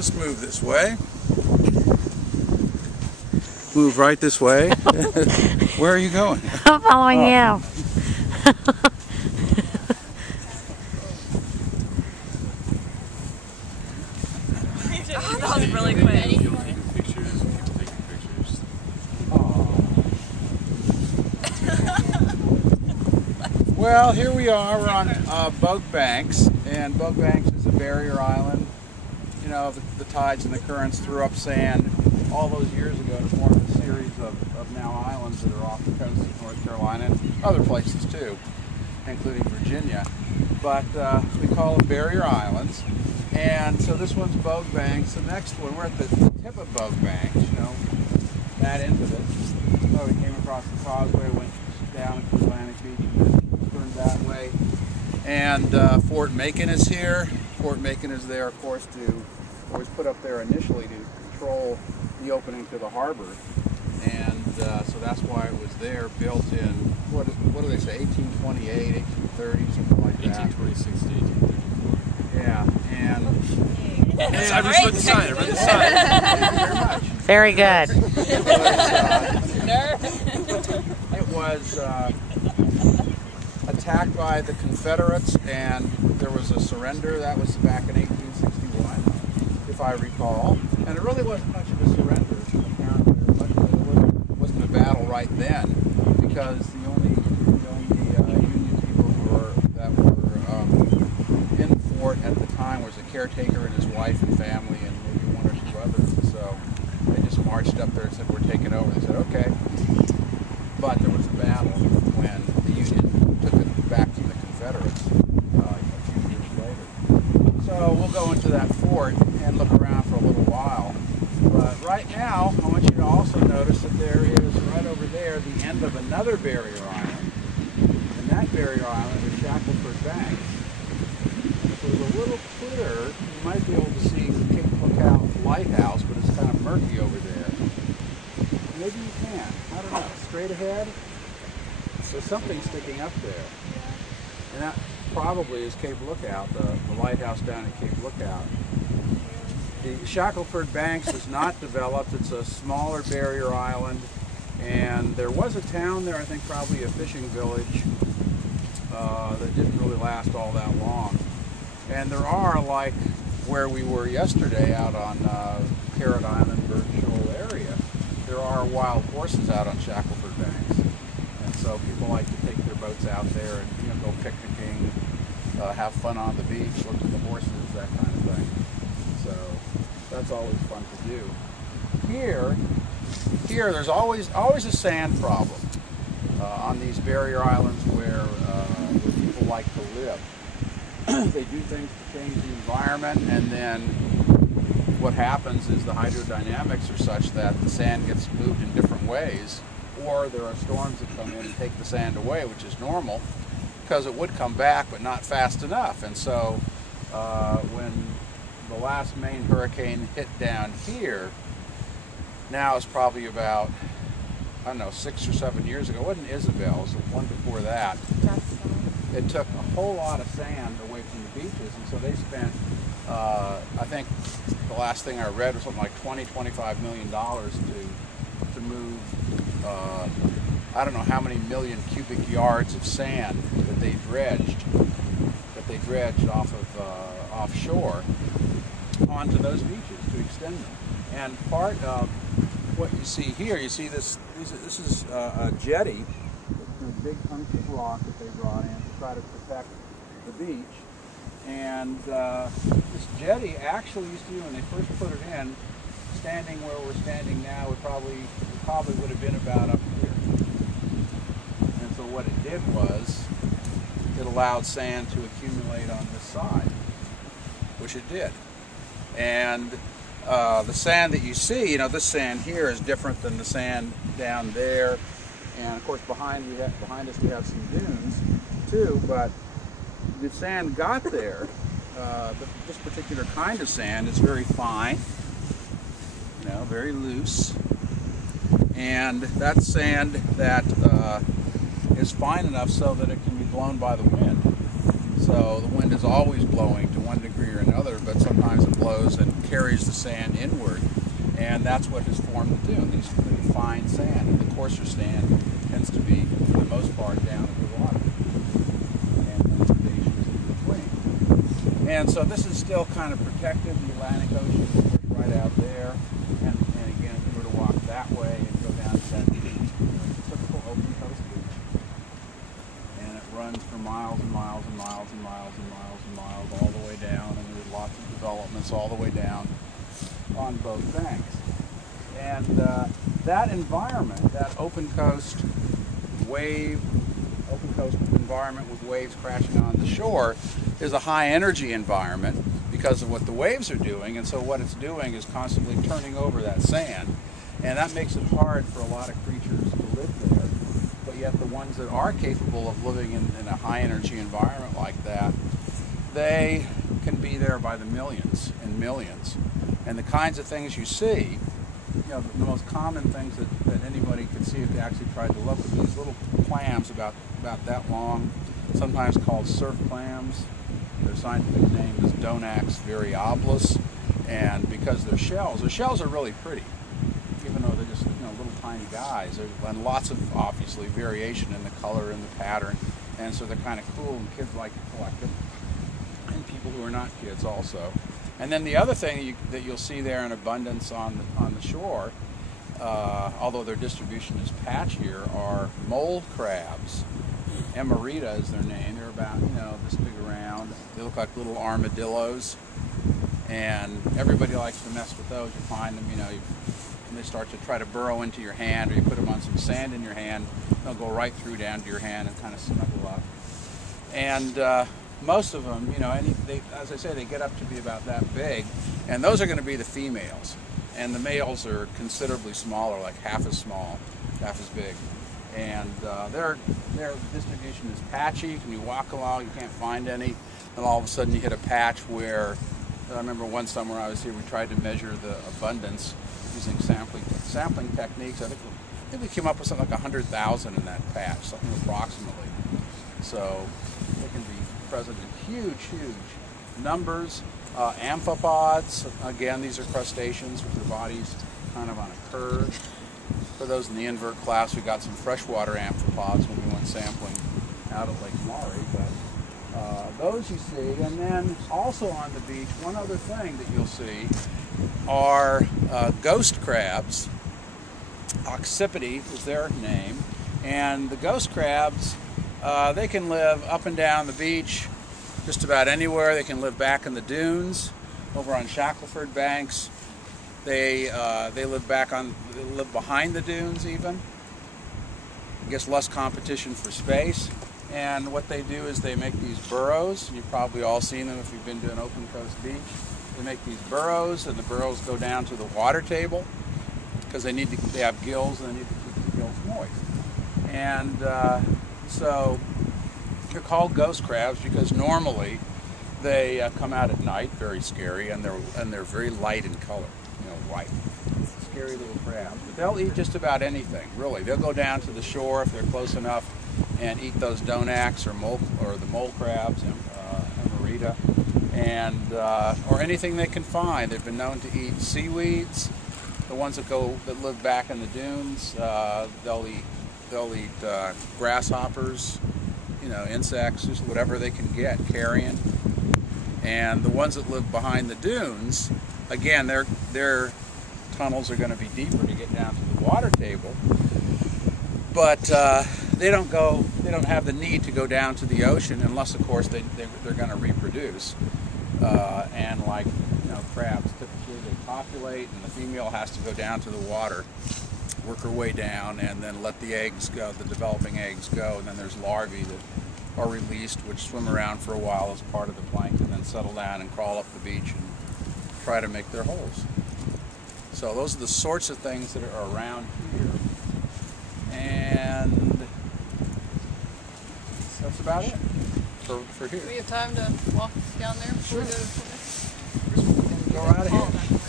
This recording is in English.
Just move this way. Move right this way. Where are you going? I'm following you. That was really quick. Well, here we are. We're on Bug Banks, and Bug Banks is a barrier island. You know, the tides and the currents threw up sand all those years ago to form a series of now islands that are off the coast of North Carolina and other places too, including Virginia. But we call them barrier islands. And so this one's Bug Banks. The next one, we're at the tip of Bug Banks, you know, that end of it. So we came across the causeway, went down into Atlantic Beach, and turned that way. And Fort Macon is here. Fort Macon is there, of course, it was put up there initially to control the opening to the harbor. And so that's why it was there, built in, what do they say, 1828, 1830, something like that. 1826 to 1834. Yeah, and yes, I read the sign. I read the sign. Thank you very much. Very good. It was attacked by the Confederates, and there was a surrender. That was back in 1861, if I recall. And it really wasn't much of a surrender. It wasn't a battle right then, because the only Union people that were in the fort at the time was a caretaker and his wife and family and maybe one or two others. So they just marched up there and said, "We're taking over." They said, "Okay." But there was a battle when the Union took it back to the Confederates a few years later. So we'll go into that fort and look around for a little while. But right now, I want you to also notice that there is right over there the end of another barrier island. And that barrier island is Shackleford Banks. And if it was a little clearer, you might be able to see Cape Lookout Lighthouse, but it's kind of murky over there. Maybe you can. I don't know. Straight ahead, there's something sticking up there. And that probably is Cape Lookout, the lighthouse down at Cape Lookout. The Shackleford Banks was not developed. It's a smaller barrier island. And there was a town there, I think probably a fishing village, that didn't really last all that long. And there are, like where we were yesterday out on Carrot Island, Bird Shoal area, there are wild horses out on Shackleford Banks. And so people like to take their boats out there and, you know, go picnicking, have fun on the beach, look at the horses, that kind of thing. So that's always fun to do. Here there's always a sand problem on these barrier islands where people like to live. They do things to change the environment, and then what happens is the hydrodynamics are such that the sand gets moved in different ways, or there are storms that come in and take the sand away, which is normal, because it would come back, but not fast enough. And so when the last main hurricane hit down here, now it's probably about, I don't know, 6 or 7 years ago. It wasn't Isabel, it was the one before that. It took a whole lot of sand away from the beaches, and so they spent, I think the last thing I read was something like $20–25 million to move, I don't know how many million cubic yards of sand that they dredged off of offshore onto those beaches to extend them. And part of what you see here, you see this is a jetty, a big hunks of rock that they brought in to try to protect the beach. And this jetty actually used to, when they first put it in, standing where we're standing now, it probably would have been about up here. And so what it did was, it allowed sand to accumulate on this side, which it did. And the sand that you see, you know, this sand here is different than the sand down there. And of course behind us we have some dunes too, but the sand got there. This particular kind of sand is very fine, you know, very loose. And that's sand that is fine enough so that it can be blown by the wind. So the wind is always blowing to one degree or another, but sometimes it blows and carries the sand inward, and that's what has formed the dune, these pretty fine sand. And the coarser sand tends to be, for the most part, down at the water, and then the gradations in between. And so this is still kind of protected. The Atlantic Ocean is right out there, and again, if you were to walk that way and go down to that beach, typical open coast beach, and it runs for miles and miles and miles and miles and miles and miles all the way down, and there's lots of developments all the way down on both banks. And that environment, that open coast environment with waves crashing on the shore, is a high energy environment because of what the waves are doing. And so what it's doing is constantly turning over that sand, and that makes it hard for a lot of creatures to live there. But yet the ones that are capable of living in a high energy environment like that, they can be there by the millions and millions. And the kinds of things you see, you know, the most common things that anybody could see if they actually tried to look at these little clams about that long, sometimes called surf clams. Their scientific name is Donax variabilis, and because their shells are really pretty, even though they're just, you know, little tiny guys, and lots of obviously variation in the color and the pattern, and so they're kind of cool, and kids like to collect them, and people who are not kids also. And then the other thing that you'll see there in abundance on the shore, although their distribution is patchier, are mole crabs. Emerita is their name. They're about, you know, this big around. They look like little armadillos, and everybody likes to mess with those. You find them, you know, and they start to try to burrow into your hand, or you put them on some sand in your hand, they'll go right through down to your hand and kind of snuggle up. And most of them, you know, as I say, they get up to be about that big, and those are going to be the females, and the males are considerably smaller, like half as small, half as big, and their distribution is patchy. When you walk along, you can't find any, and all of a sudden you hit a patch where, I remember one summer I was here, we tried to measure the abundance using sampling techniques. I think we came up with something like 100,000 in that patch, something approximately. So they can be present in huge numbers. Amphipods, again, these are crustaceans with their bodies kind of on a curve. For those in the invert class, we got some freshwater amphipods when we went sampling out at Lake Maury, but those you see. And then also on the beach, one other thing that you'll see are ghost crabs. Occipity is their name, and the ghost crabs, they can live up and down the beach, just about anywhere. They can live back in the dunes, over on Shackleford banks. They live behind the dunes even. I guess less competition for space. And what they do is they make these burrows. You've probably all seen them if you've been to an open coast beach. They make these burrows, and the burrows go down to the water table because they have gills, and they need to keep the gills moist. And so they're called ghost crabs because normally they come out at night, very scary, and they're very light in color, you know, white. Scary little crabs. But they'll eat just about anything, really. They'll go down to the shore if they're close enough and eat those Donax or the mole crabs, Emerita, and or anything they can find. They've been known to eat seaweeds. The ones that live back in the dunes, they'll eat grasshoppers, you know, insects, just whatever they can get, carrion. And the ones that live behind the dunes, again, their tunnels are going to be deeper to get down to the water table, but they don't have the need to go down to the ocean unless, of course, they're going to reproduce. And like, you know, crabs, typically they populate, and the female has to go down to the water, work her way down, and then let the eggs go, the developing eggs go, and then there's larvae that are released, which swim around for a while as part of the plankton, and then settle down and crawl up the beach and try to make their holes. So those are the sorts of things that are around here, and that's about it for here. Do we have time to walk down there before we go to the Go right ahead.